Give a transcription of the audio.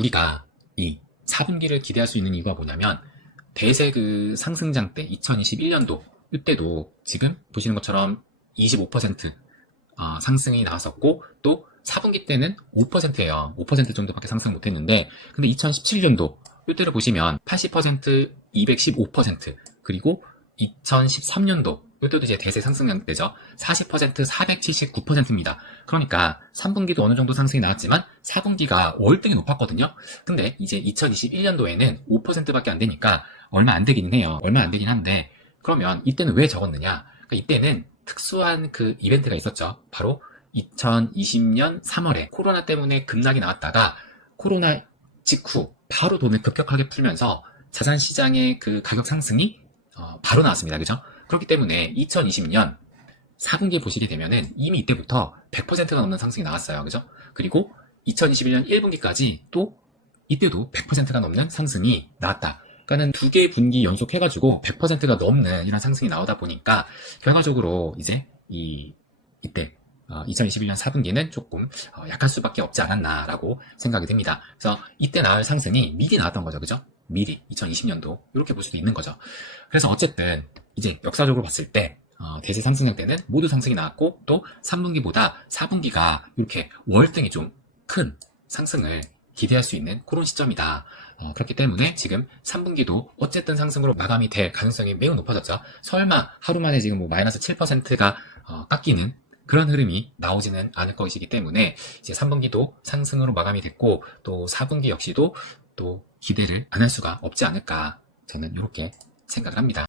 우리가 이 4분기를 기대할 수 있는 이유가 뭐냐면 대세 그 상승장 때 2021년도 이때도 지금 보시는 것처럼 25% 어, 상승이 나왔었고 또 4분기 때는 5%예요. 5% 정도밖에 상승 못했는데 근데 2017년도 이때를 보시면 80%, 215% 그리고 2013년도 이때도 이제 대세 상승량 때죠. 40%, 479%입니다. 그러니까 3분기도 어느 정도 상승이 나왔지만 4분기가 월등히 높았거든요. 근데 이제 2021년도에는 5%밖에 안 되니까 얼마 안 되기는 해요. 얼마 안 되긴 한데 그러면 이때는 왜 적었느냐? 그러니까 이때는 특수한 그 이벤트가 있었죠. 바로 2020년 3월에 코로나 때문에 급락이 나왔다가 코로나 직후 바로 돈을 급격하게 풀면서 자산 시장의 그 가격 상승이 어, 바로 나왔습니다. 그죠? 그렇기 때문에 2020년 4분기에 보시게 되면은 이미 이때부터 100%가 넘는 상승이 나왔어요. 그죠? 그리고 2021년 1분기까지 또 이때도 100%가 넘는 상승이 나왔다. 그러니까는 두 개의 분기 연속 해가지고 100%가 넘는 이런 상승이 나오다 보니까 결과적으로 이제 이 이때 2021년 4분기는 조금 어, 약할 수밖에 없지 않았나라고 생각이 듭니다. 그래서 이때 나올 상승이 미리 나왔던 거죠, 그죠? 미리 2020년도 이렇게 볼 수도 있는 거죠. 그래서 어쨌든 이제 역사적으로 봤을 때 어, 대세 상승장 때는 모두 상승이 나왔고 또 3분기보다 4분기가 이렇게 월등히 좀 큰 상승을 기대할 수 있는 그런 시점이다. 어, 그렇기 때문에 지금 3분기도 어쨌든 상승으로 마감이 될 가능성이 매우 높아졌죠. 설마 하루 만에 지금 뭐 마이너스 7%가 어, 깎이는 그런 흐름이 나오지는 않을 것이기 때문에 이제 3분기도 상승으로 마감이 됐고 또 4분기 역시도 또 기대를 안 할 수가 없지 않을까 저는 이렇게 생각을 합니다.